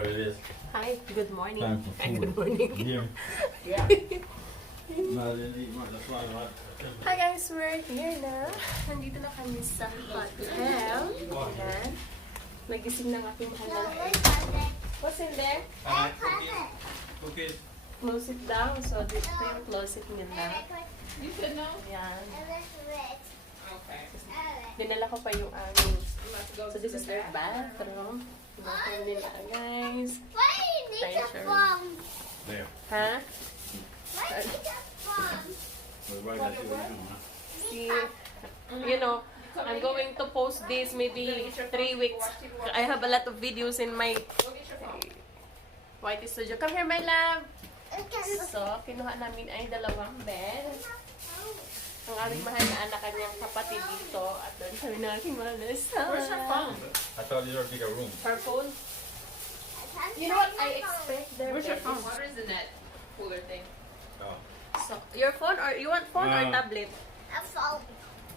what it is. Hi, good morning. Time for Hi, food. good morning. Yeah. Yeah. No, I didn't eat much. That's why I like. Hi guys, we're here na. Nandito na kami sa hotel. Ayan. Nagising ng aking mahal. What's in there? Cookies. Closet daw. So, dito yung closet nila. You said no? Ayan. Okay. Dinala ko pa yung aming. Let's go So, this is their bathroom. Bathroom nila, guys. Why do you need a Sure. phone? There. Ha? Why do you need a phone? So everybody got to see what you're doing, huh? See, you know, I'm going to post this maybe 3 weeks. I have a lot of videos in my Go get your phone. Whitey Studio. Come here, my love. Okay. So, kinuha namin ay 2 bed. Ang aming mahal na anak kanyang kapatid dito. At doon kami na aking mahal na asawa. Where's your phone? I thought these were bigger rooms. Her phone? You know what I expect their Where's your bed phone? is- What is in that cooler thing? Oh. So, your phone or you want phone or No. tablet? A phone.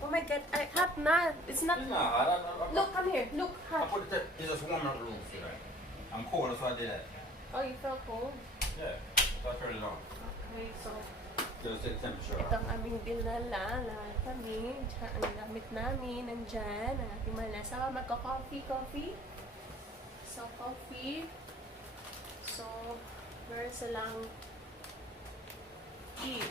Oh my god, hot na. It's not. It's not hot. Look, come here. Look, I hot. put it. It's just warm up the room. See that? I'm cold, that's why I did that. Oh, you felt cold? Yeah. So I turned it on. Okay, so Just take the temperature ito off. ang aming dinala. Lahat kami. Diyan, ang gamit namin. Nandyan. Ang ating mahal na asawa. Magka-coffee. So, coffee. So, meron silang tea.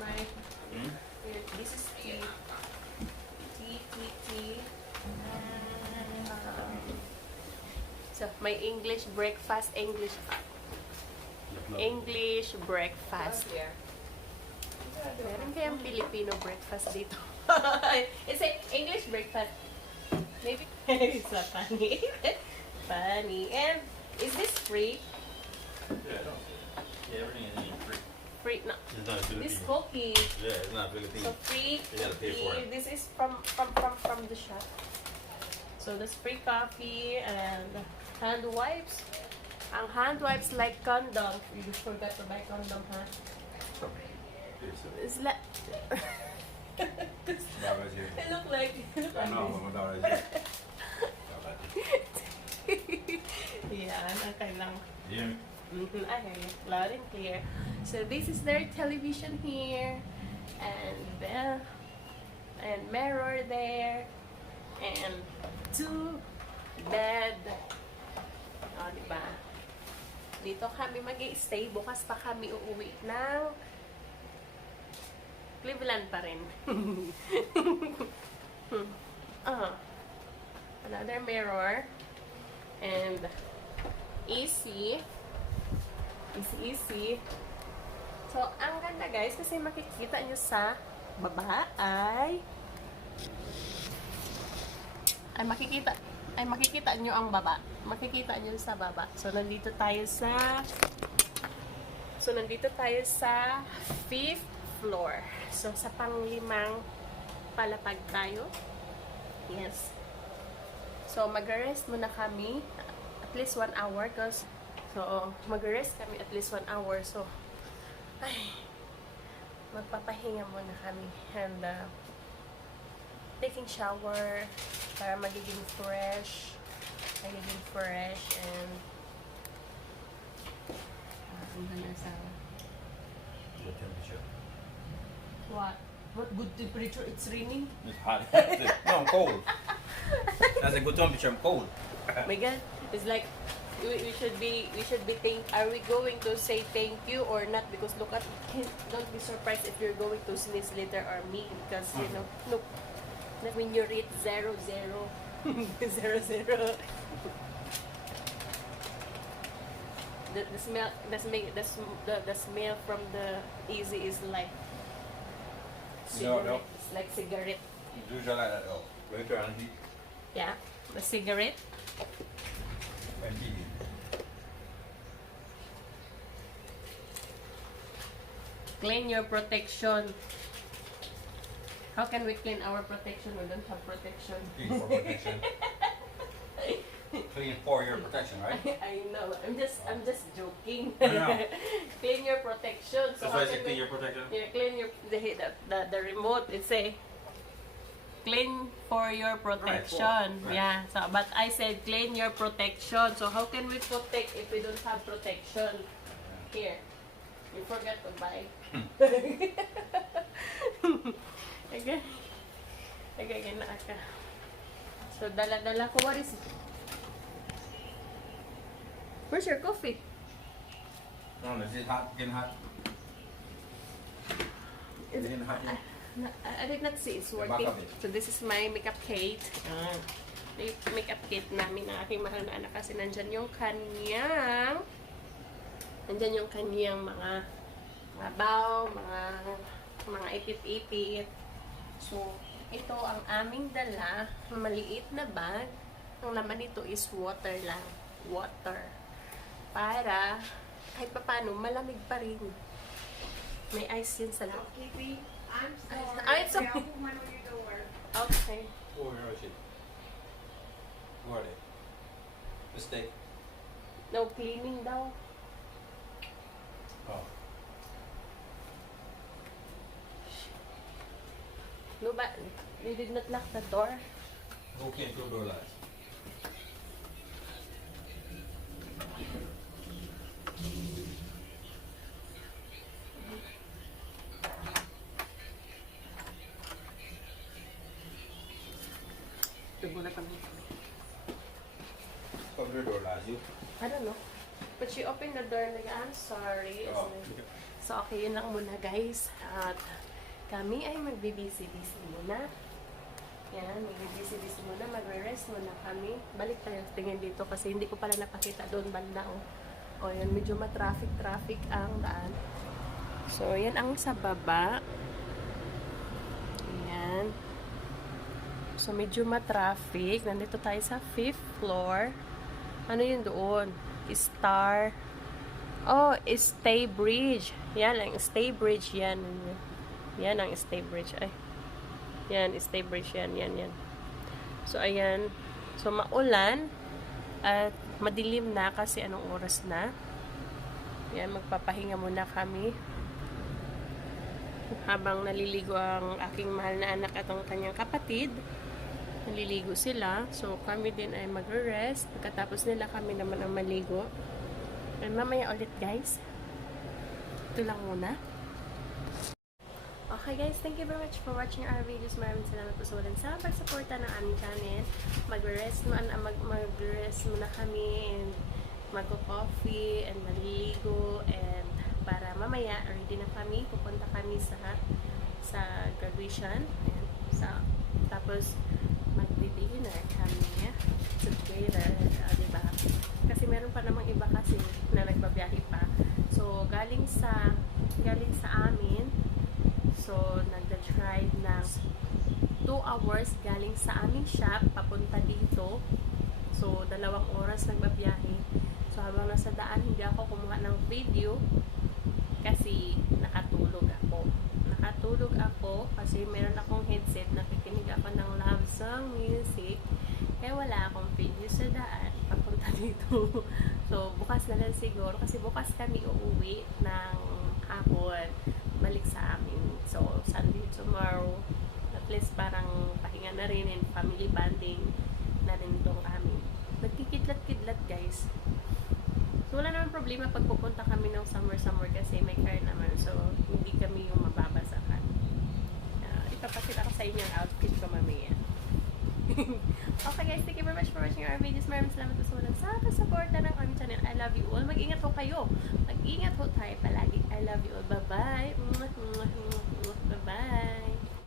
Right? Hmm? Here, this is tea. Tea. So, may English breakfast. English breakfast. Yeah. Meron kayang Filipino breakfast dito. It's a English breakfast. Maybe. It's not funny. Funny. And is this free? Yeah, I don't see it. Yeah, everything is free. Free. No. It's not This Filipino. cookie. Yeah, it's not Filipino. So free You gotta pay for coffee. it. This is from the shop. So there's free coffee and hand wipes. Ang hand wipes like condom. You forgot to buy condom, huh? It's like Daughter's here. it look like I know, but my daughter's here. yeah, okay lang. Yeah. I hear you loud and clear. So this is their television here, and mirror there, and 2 bed. O, diba? Dito kami mag-i-stay. Bukas pa kami uuwi ng Cleveland pa rin. Another mirror. And easy. So, ang ganda guys, kasi makikita nyo sa baba ay makikita nyo ang baba. Makikita nyo sa baba. So, nandito tayo sa 5th floor. So, sa pang-5 palapag tayo. Yes. So, mag-rest muna kami at least 1 hour mag-rest kami at least 1 hour. So, magpapahinga muna kami and taking shower para magiging fresh and Good temperature. what good temperature? It's raining. It's hot. No, I'm cold. That's a good temperature. I'm cold. Oh my god, it's like we should be are we going to say thank you or not? Because look at, don't be surprised if you're going to sneeze later or me, because you know, look, when you read 0 0 0 0, the smell the smell from the easy is like cigarette. No. It's like cigarette. Usually like that though. Right there on heat Yeah, the cigarette. and heat. Clean your protection. How can we clean our protection? We don't have protection. Clean for protection. Clean for your protection, right? I know. I'm just joking. I know. Clean your protection. So That's how why I say can clean we your protection. clean your the remote? It's a clean for your protection. Right. Yeah. So, but I said clean your protection. So, how can we protect if we don't have protection? Here. You forgot to buy. Okay. Okay, na ka. So, dala-dala ko. What is it? Where's your coffee? No, is it hot? Getting hot? Is it getting hot yet? I did not see it's The back working. of it. So, this is my makeup kit. Yung makeup kit namin ng aking mahal na anak kasi nandyan yung kanyang mga baw, mga ipit-ipit. So, ito ang aming dala, maliit na bag. Ang laman nito is water lang. Water. Para, kahit pa paano, malamig pa rin. May ice yun sa loob. Kitty, I'm sorry. It's okay. I'll put one on your door. Okay. Oh, where is it? Where are they? Mistake. No cleaning daw. Oh. No, but you did not lock the door. Okay, two dollars. Nagulat kami. Cover dollars, you. I don't know. But she opened the door like, I'm sorry. Oh. So, okay, yun lang muna guys. At kami ay magbibisi-bisi muna. Yan, magbibisi-bisi muna. Magre-rest muna kami. Balik tayo tingin dito kasi hindi ko pala napakita doon banda. O yan, medyo ma-traffic ang daan. So, yan ang sa baba. Yan. So, medyo ma-traffic. Nandito tayo sa 5th floor. Ano yun doon? Star. Oh, Stay Bridge. Yan ang Stay Bridge. Yan. Yan ang Stay Bridge. Ay. Yan, Stay Bridge. Yan, yan, yan. So, ayan. So, maulan. At madilim na kasi anong oras na. Yan, magpapahinga muna kami. Habang naliligo ang aking mahal na anak at ang kanyang kapatid. Naliligo sila. So, kami din ay magre-rest. Pagkatapos nila kami naman ang maligo. And mamaya ulit guys. Ito lang muna. Okay guys, thank you very much for watching our videos. Maraming salamat po sa walang sa pagsuporta ng aming channel. Mag-rest muna kami and magko-coffee and maliligo and para mamaya ready na kami. Pupunta kami sa graduation. Ayan. Tapos magdi-dinner kami together. Diba? Kasi meron pa namang iba kasi na nagbabiyahe pa. So, galing sa amin. So, nagda-drive ng 2 hours galing sa aming shop papunta dito. So, 2 oras nagbabiyahe. So, habang nasa daan, hindi ako kumuha ng video kasi nakatulog ako. Nakatulog ako kasi meron akong headset, nakikinig ako ng love song music. Kaya wala akong video sa daan papunta dito. So, bukas na lang siguro kasi bukas kami uuwi ng hapon balik sa amin. So, Sunday tomorrow at least parang pahinga na rin and family bonding na rin itong amin. Nagkikidlat-kidlat guys. So, wala naman problema pag pupunta kami ng summer kasi may car naman. So, hindi kami yung mababasakan. Ipapakita ko sa inyo ang outfit ko mamaya. Okay guys, thank you very much for watching our videos. Maraming salamat po sa walang suporta ng aming channel. I love you all. Mag-ingat ho kayo. Mag-ingat ho tayo palagi. I love you all. Bye-bye.